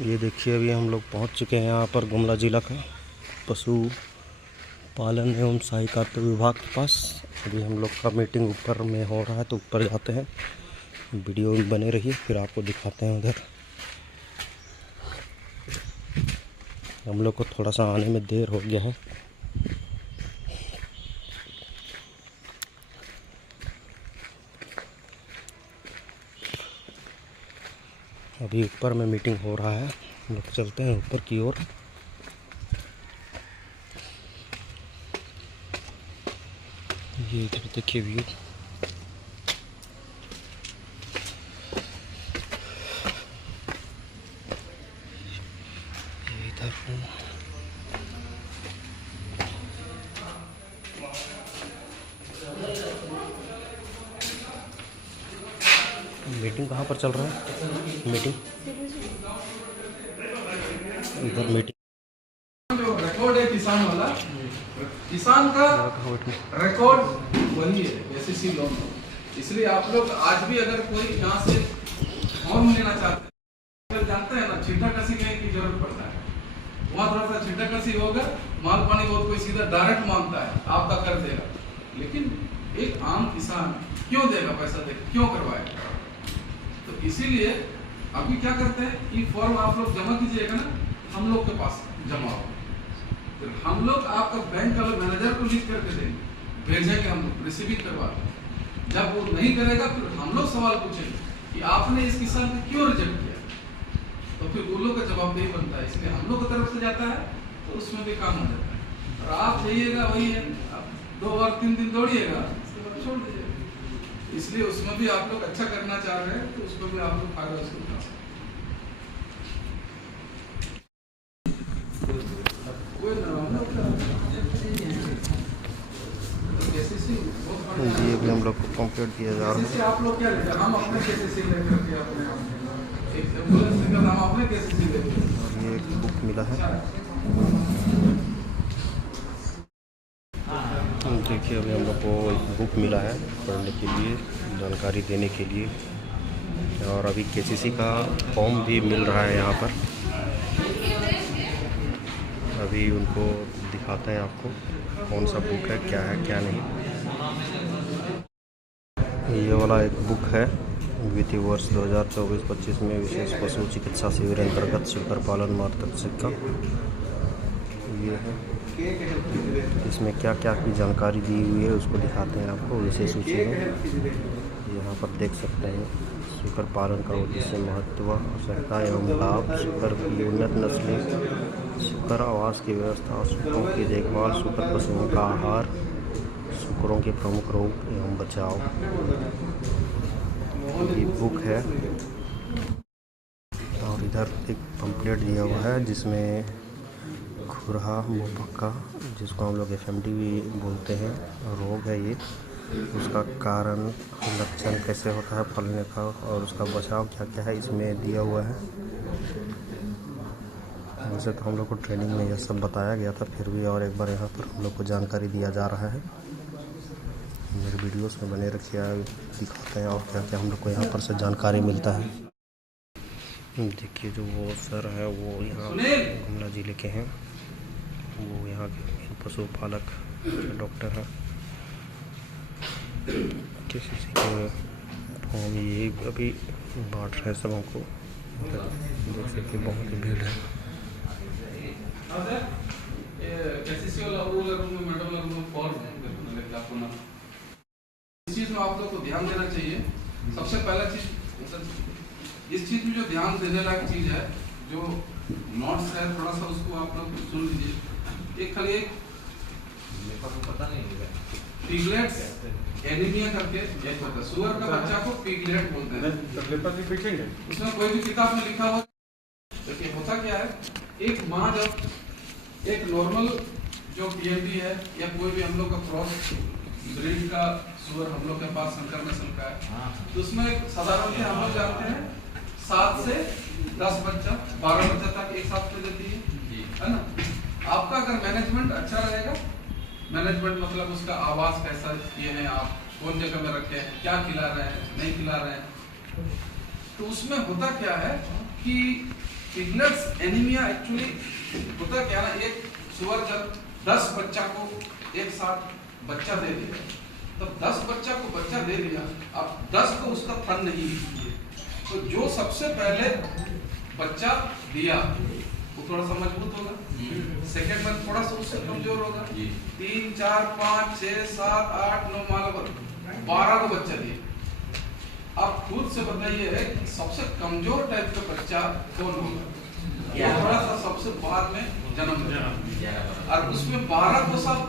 ये देखिए अभी हम लोग पहुंच चुके हैं यहाँ पर गुमला जिला का पशु पालन एवं सहकारिता विभाग के पास। अभी हम लोग का मीटिंग ऊपर में हो रहा है तो ऊपर जाते हैं, वीडियो भी बने रहिए, फिर आपको दिखाते हैं उधर। हम लोग को थोड़ा सा आने में देर हो गया है। अभी ऊपर में मीटिंग हो रहा है, हम लोग चलते हैं ऊपर की ओर। ये इधर देखिए व्यू। ये इधर मीटिंग कहाँ पर चल रहा है? मीटिंग इधर मीटिंग रिकॉर्ड है किसान वाला, किसान का रिकॉर्ड वही है एसएससी लोन। इसलिए आप लोग आज भी अगर कोई यहाँ से फॉर्म लेना चाहते हैं, जानते हैं ना छिट्टा कसी की जरूरत पड़ता है, वहाँ थोड़ा सा छिट्टा कसी होगा, माल पानी बहुत कोई सीधा डायरेक्ट मांगता है आपका कर देगा, लेकिन एक आम किसान क्यों देगा पैसा, दे क्यों करवाएगा? तो इसीलिए अभी क्या करते हैं, ये फॉर्म आप लोग जमा कीजिएगा ना, हम लोग के पास जमा हो, फिर हम लोग आपका बैंक वाले मैनेजर को लिख करके देंगे, भेजेंगे, हम लोग रिसीविंग करवा देंगे। जब वो नहीं करेगा फिर हम लोग सवाल पूछेंगे कि आपने इस किसान को क्यों रिजेक्ट किया, तो फिर वो लोग का जवाब नहीं बनता है। इसलिए हम लोग की तरफ से जाता है तो उसमें भी काम हो जाता है। और आप जाइएगा वही है, 2 बार 3 दिन दौड़िएगा, उसके बाद छोड़ दीजिएगा। इसलिए उसमें भी आप लोग अच्छा करना चाह रहे हैं तो उसमें भी आप लोग फायदा उसको उठा सकते हैं। जी अभी हम लोग को कंप्लीट किया जा रहा है। आप लोग क्या लेते हैं? हम अपने केसीसी लेकर के अपने एक एम्बुलेंस लेकर हम अपने केसीसी लेते हैं। ये एक बुक मिला है, देखिए अभी हम लोग को एक बुक मिला है पढ़ने के लिए, जानकारी देने के लिए, और अभी केसीसी का फॉर्म भी मिल रहा है यहाँ पर। अभी उनको दिखाते हैं आपको कौन सा बुक है, क्या है क्या नहीं। ये वाला एक बुक है, वित्तीय वर्ष 2024-25 में विशेष पशु चिकित्सा शिविर अंतर्गत सुकर पालन मार्गदर्शक का ये है। इसमें क्या क्या की जानकारी दी हुई है उसको दिखाते हैं आपको विशेष सूची में। यहाँ पर देख सकते हैं सुकर पालन का उद्देश्य, महत्व, आवश्यकता एवं लाभ, सुकर की उन्नत नस्लें, सुकर आवास की व्यवस्था, सुकरों की देखभाल, सुकर पशुओं का आहार, सुकरों के प्रमुख रोग एवं बचाव। ये बुक है। और इधर एक पंपलेट दिया हुआ है जिसमें खुरहा मुंहपक्का, जिसको हम लोग FMD भी बोलते हैं, रोग है ये, उसका कारण, लक्षण कैसे होता है फैलने का और उसका बचाव क्या क्या है इसमें दिया हुआ है। वैसे तो हम लोग को ट्रेनिंग में यह सब बताया गया था, फिर भी और एक बार यहाँ पर हम लोग को जानकारी दिया जा रहा है। मेरे वीडियोस में बने रखिए, दिखाते हैं और क्या क्या हम लोग को यहाँ पर से जानकारी मिलता है। देखिए जो वो सर है वो यहाँ गुमला जिले के हैं, वो यहाँ के पशुपालक डॉक्टर हैं। किसी के फॉर्म ये अभी बांट रहे हैं सबों को, देख सकते बहुत ही भीड़ है। इस चीज में आप लोग को ध्यान देना चाहिए। सबसे पहला चीज, इस चीज में जो ध्यान देने लायक चीज है, जो नोट्स है, थोड़ा सा उसको आप लोग सुन लीजिए। एक खाली एक पता नहीं है, पिगलेट्स एनीमिया करके एक होता है, सुअर का बच्चा को पिगलेट बोलते हैं। उसमें कोई भी किताब में लिखा हुआ, देखिए होता क्या है, एक माँ जब एक नॉर्मल जो PMD है या कोई भी हम लोग का क्रॉस ब्रीड का सुअर हम लोग के पास संकर नस्ल का है, तो उसमें साधारणतः हम लोग जानते हैं 7 से 10 बच्चा, 12 बच्चा तक एक साथ ले देती है ना। आपका अगर मैनेजमेंट अच्छा रहेगा, मैनेजमेंट मतलब उसका आवास कैसा ये है, आप कौन जगह में रखे हैं, क्या खिला रहे हैं, नहीं खिला रहे हैं, तो उसमें होता क्या है कि पिगलेट्स एनीमिया एक्चुअली होता क्या ना, एक सुअर जब 10 बच्चा को एक साथ बच्चा दे दिया, तब 10 बच्चा को बच्चा दे दिया, अब 10 को उसका फन नहीं है, तो जो सबसे पहले बच्चा दिया वो थोड़ा सा मजबूत होगा, सेकंड में थोड़ा सा उससे कमजोर होगा, 3 4 5 6 7 8 9 मान 12 को बच्चा दिए। अब खुद से बताइए कि सबसे कमजोर टाइप का बच्चा कौन होगा? थोड़ा सा सबसे बाद में जन्म लेगा, और उसमें 12 को सब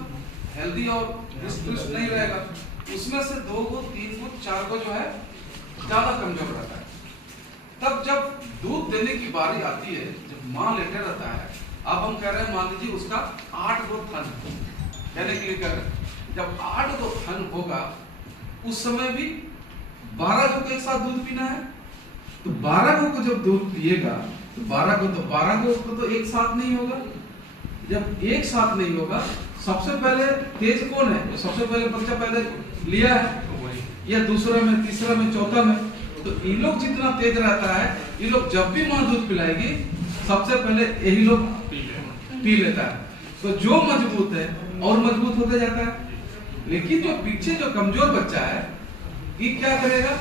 हेल्दी और हृष्ट नहीं रहेगा, उसमें से 2 को 3 को 4 को जो है ज्यादा कमजोर रहता है। तब जब दूध देने की बारी आती है, जब माँ लेटे रहता है, अब हम कह रहे हैं मान लीजिए उसका 8 गो थन कहने के लिए कह रहे हैं, जब 8 गो थन होगा उस समय भी 12 गो को एक साथ दूध पीना है, तो 12 गो को जब दूध पिएगा तो 12 गो को तो एक साथ नहीं होगा। जब एक साथ नहीं होगा, सबसे पहले तेज कौन है? जो सबसे पहले बच्चा पहले लिया है, या दूसरा में, तीसरा में, चौथा में, तो ये लोग जितना तेज रहता है, ये लोग जब भी माँ दूध पिलाएगी सबसे पहले यही लोग पी लेता है, तो जो मजबूत है और मजबूत होता जाता है। लेकिन जो पीछे जो कमजोर बच्चा है, ये क्या करेगा?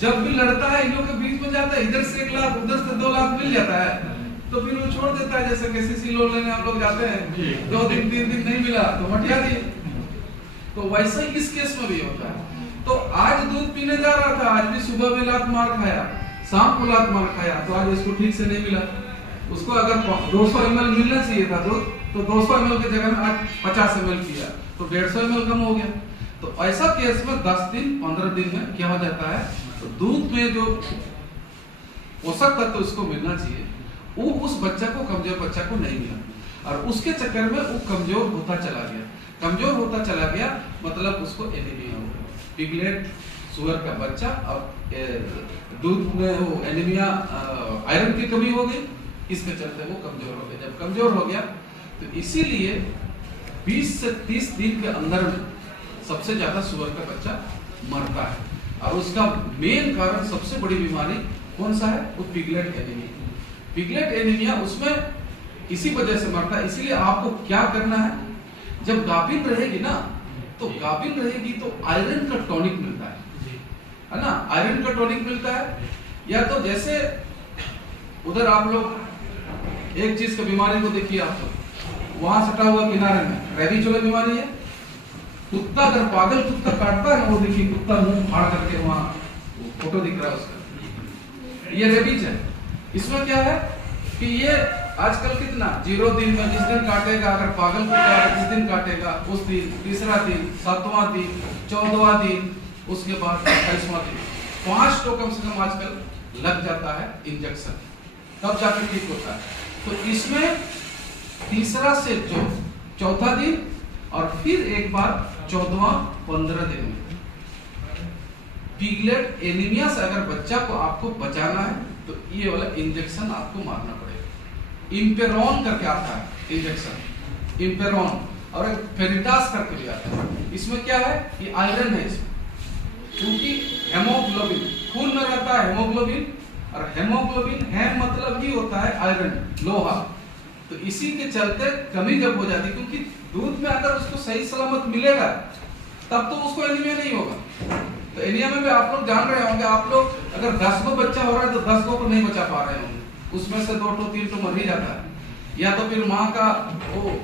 जब भी लड़ता है, इन लोग के बीच में जाता है, इधर से 1 लाख उधर से 2 लाख मिल जाता है, तो फिर वो छोड़ देता है। जैसे केसीसी लोन लेने हम लोग जाते हैं, 2 दिन 3 दिन नहीं मिला तो मटिया दिए, तो वैसा ही इस केस में भी होता है। तो आज दूध पीने जा रहा था, आज भी सुबह में लात मार खाया, शाम को लात मार खाया, तो आज इसको ठीक से नहीं मिला। उसको अगर 200 ml मिलना चाहिए था दूध, तो 200 ml की जगह में आज 50 ml पिया, तो 150 ml कम हो गया। तो ऐसा केस में 10 दिन 15 दिन में क्या हो जाता है, तो दूध में जो पोषक तत्व उसको मिलना चाहिए, वो उस बच्चा को, कमजोर बच्चा को नहीं मिला, और उसके चक्कर में वो कमजोर होता चला गया। कमजोर होता चला गया मतलब उसको एनीमिया हो गया। पिगलेट सुअर का बच्चा, अब दूध में वो एनीमिया, आयरन की कमी हो गई, इसके चलते वो कमजोर हो गया। जब कमजोर हो गया तो इसीलिए 20 से 30 दिन के अंदर में सबसे ज्यादा सुअर का बच्चा मरता है, और उसका मेन कारण, सबसे बड़ी बीमारी कौन सा है? वो पिगलेट एनीमिया। पिगलेट एनीमिया उसमें इसी वजह से मरता है। इसीलिए आपको क्या करना है, जब गाभिन रहेगी ना, तो गाभिन रहेगी तो आयरन का टॉनिक मिलता है ना, आयरन का टॉनिक मिलता है। या तो जैसे उधर आप लोग एक चीज का बीमारी को देखिए, आप लोग वहां सटा हुआ किनारे में रेबीज वाला बीमारी है। कुत्ता अगर पागल कुत्ता काटता है, वो देखिए कुत्ता मुंह फाड़ करके वहां फोटो दिख रहा है उसका, ये रेबीज है। इसमें क्या है कि ये आजकल कितना 0 दिन में जिस दिन काटेगा, अगर पागल कुत्ता जिस दिन काटेगा उस दिन, तीसरा दिन, 7वां दिन, 14वां दिन, उसके बाद 28वां दिन, 5 तो कम से कम आजकल लग जाता है इंजेक्शन, तब जाकर ठीक होता है। तो इसमें तीसरा से चौथा दिन, और फिर एक बार 14वां 15 दिन में पिगलेट एनीमिया से अगर बच्चा को आपको बचाना है, तो ये वाला इंजेक्शन आपको मारना पड़ेगा। इंपेरॉन करके आता है इंजेक्शन, इंपेरॉन, और एक फेरिटास करके भी आता है। इसमें क्या है कि आयरन है इसमें, क्योंकि हेमोग्लोबिन खून में रहता है, हेमोग्लोबिन, और हेमोग्लोबिन हेम मतलब ही होता है आयरन, लोहा। तो इसी के चलते कमी जब हो जाती है, क्योंकि दूध में अगर उसको सही सलामत मिलेगा तब तो उसको एनीमिया नहीं होगा। तो एनीमिया में भी आप लोग जान रहे होंगे, आप लोग अगर 10 गो बच्चा हो रहा है तो 10 गो को नहीं बचा पा रहे होंगे, उसमें से 2 तो 3 तो मर ही जाता है, या तो फिर माँ का वो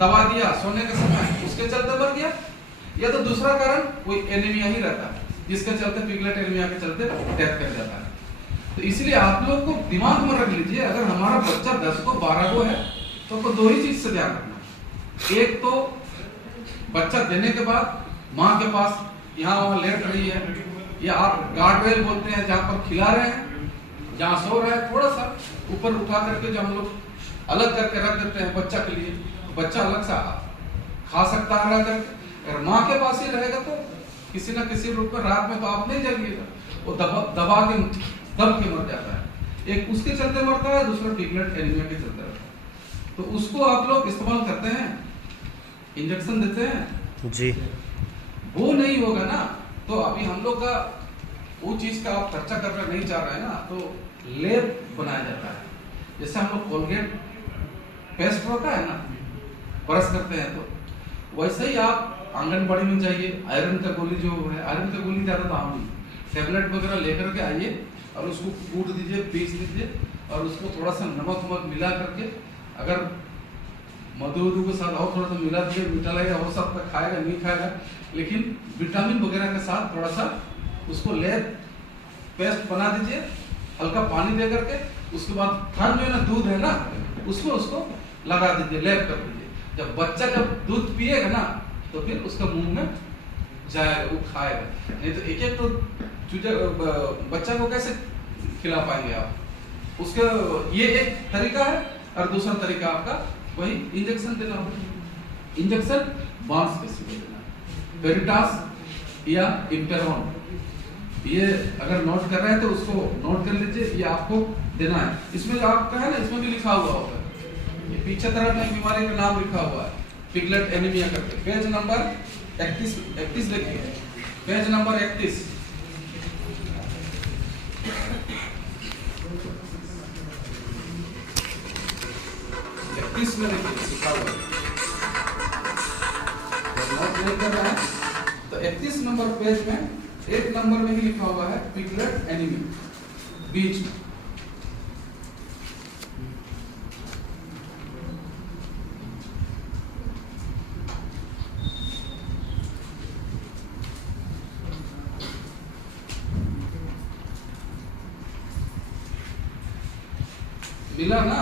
दवा दिया सोने के समय, उसके चलते मर गया, या तो दूसरा कारण कोई एनीमिया ही रहता है, जिसके चलते पिगलेट एनीमिया के चलते डेथ कर जाता है। तो इसलिए आप लोग को दिमाग में रख लीजिए, अगर हमारा बच्चा 10 को 12 को है तो 2 ही चीज से ध्यान रखना। एक तो बच्चा देने के बाद माँ के पास यहाँ वहाँ लेट रही है, या आप गार्ड रेल बोलते हैं जहाँ पर खिला रहे हैं, जहाँ सो रहा है, थोड़ा सा ऊपर उठा करके जो हम लोग अलग करके रख देते हैं बच्चा के लिए, बच्चा अलग सा खा सकता है रह करके। अगर माँ के पास ही रहेगा तो किसी न किसी रूप में रात में तो आप नहीं जगिएगा, वो दबा के दब के मर जाता है। एक उसके चलते मरता है, दूसरा पिगलेट एनीमिया के चलते रहता है। तो उसको आप लोग इस्तेमाल करते हैं, इंजेक्शन देते हैं जी, वो नहीं होगा ना, तो अभी हम लोग का वो चीज का आप खर्चा करना नहीं चाह रहे हैं ना, तो लेप बनाया जाता है। जैसे हम लोग कोलगेट पेस्ट होता है ना, ब्रश करते हैं, तो वैसे ही आप आंगनबाड़ी में जाइए, आयरन का गोली जो है, आयरन का गोली ज़्यादा दाम नहीं, टेबलेट वगैरह लेकर के आइए और उसको कूट दीजिए, पीस लीजिए और उसको थोड़ा सा नमक वमक मिला करके, अगर मधु के साथ और थोड़ा सा मिला दीजिए, मीठा लगेगा, हो सकता है खाएगा नहीं खाएगा, लेकिन विटामिन वगैरह के साथ थोड़ा सा उसको लेप पेस्ट बना दीजिए, हल्का पानी दे करके, उसके बाद ठंड जो है ना, दूध है ना, उसमें उसको लगा दीजिए, लेप कर दीजिए। जब बच्चा जब दूध पिएगा ना, तो फिर उसका मुंह में जाएगा, वो खाएगा। नहीं तो एक एक तो चूजा बच्चा को कैसे खिला पाएंगे आप? उसके ये एक तरीका है, और दूसरा तरीका आपका वही इंजेक्शन देना होगा। इंजेक्शन मांसपेशी में देना है, वेरिटास या इंपेरॉन, ये अगर नोट कर रहे हैं तो उसको नोट कर लीजिए, ये आपको देना है। इसमें जो आपका है ना, इसमें भी लिखा हुआ होगा, ये पीछे तरफ में बीमारी का नाम लिखा हुआ है, पिगलेट एनीमिया करके, पेज नंबर 31 लिखिए, पेज नंबर 31। में देखिए लिखा हुआ है, नोट नहीं कर रहा है तो 31 नंबर पेज में 1 नंबर में ही लिखा हुआ है पिगलेट एनीमिया, बीच में। मिला ना?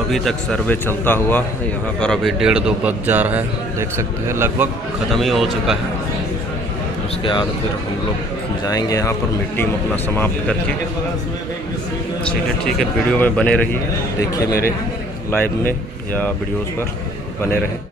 अभी तक सर्वे चलता हुआ यहाँ पर अभी 1:30-2 बज जा रहा है, देख सकते हैं लगभग ख़त्म ही हो चुका है। उसके बाद फिर हम लोग जाएंगे यहाँ पर मिट्टी में अपना समाप्त करके। ठीक है, वीडियो में बने रहिए, देखिए मेरे लाइव में या वीडियोज़ पर बने रहें।